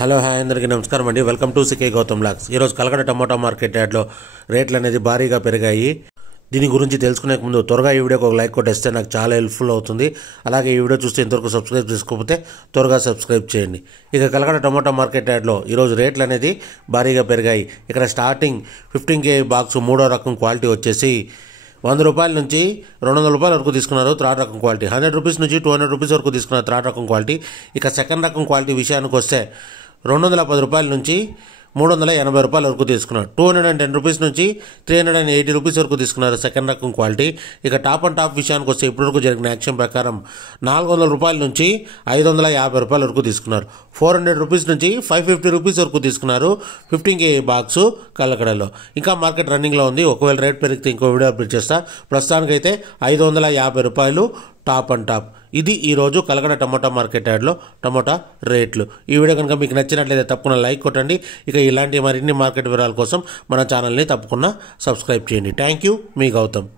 Hello hi అందరికీ నమస్కారం అండి. Welcome to CK Gautam blogs. ఈరోజు కలకడ టమోటా మార్కెట్ యార్డ్లో రేట్లు అనేది భారీగా పెరిగాయి. దీని గురించి తెలుసుకునే ముందు త్వరగా ఈ వీడియోకి ఒక లైక్ కొట్టేస్తే నాకు చాలా హెల్ప్ఫుల్ అవుతుంది. అలాగే ఈ వీడియో చూస్తే ఇంతవరకు సబ్స్క్రైబ్ చేసుకోకపోతే త్వరగా సబ్స్క్రైబ్ చేయండి. ఇక కలకడ టమోటా మార్కెట్ యార్డ్లో ఈరోజు రేట్లు అనేది భారీగా పెరిగాయి. ఇక్కడ స్టార్టింగ్ 15 kg బాక్స్ మూడో రకం క్వాలిటీ వచ్చేసి 100 రూపాయల నుంచి 200 రూపాయల వరకు తీసుకున్నారు థర్డ్ రకం క్వాలిటీ. 100 రూపీస్ నుంచి 200 రూపీస్ వరకు తీసుకున్నారు థర్డ్ రకం క్వాలిటీ. ఇక సెకండ్ రకం క్వాలిటీ విషయానికి వస్తే 210 రూపాయల నుంచి 380 రూపాయల వరకు తీసుకున్నారు. 210 రూపీస్ నుంచి 380 రూపీస్ వరకు తీసుకున్నారు సెకండ్ రకం క్వాలిటీ. ఇక టాప్ అండ్ టాప్ విషయానికి వస్తే ఇప్పటివరకు జరిగిన యాక్షన్ ప్రకారం 400 రూపాయల నుంచి 550 రూపాయల వరకు తీసుకున్నారు. 400 రూపీస్ నుంచి 550 రూపీస్ వరకు తీసుకున్నారు 15 kg బాక్స్ కలకడలో. ఇంకా మార్కెట్ రన్నింగ్లో ఉంది. ఒకవేళ రేట్ పెరిగితే ఇంకో వీడియో అప్డేట్ చేస్తా. ప్రస్తుతానికైతే 550 రూపాయలు టాప్ అండ్ టాప్. ఇది ఈరోజు కలకడ టమోటా మార్కెట్ యార్డ్లో టమోటా రేట్లు. ఈ వీడియో కనుక మీకు నచ్చినట్లయితే తప్పకుండా లైక్ కొట్టండి. ఇక ఇలాంటి మరిన్ని మార్కెట్ వివరాల కోసం మన ఛానల్ని తప్పకుండా సబ్స్క్రైబ్ చేయండి. థ్యాంక్ యూ, మీ గౌతమ్.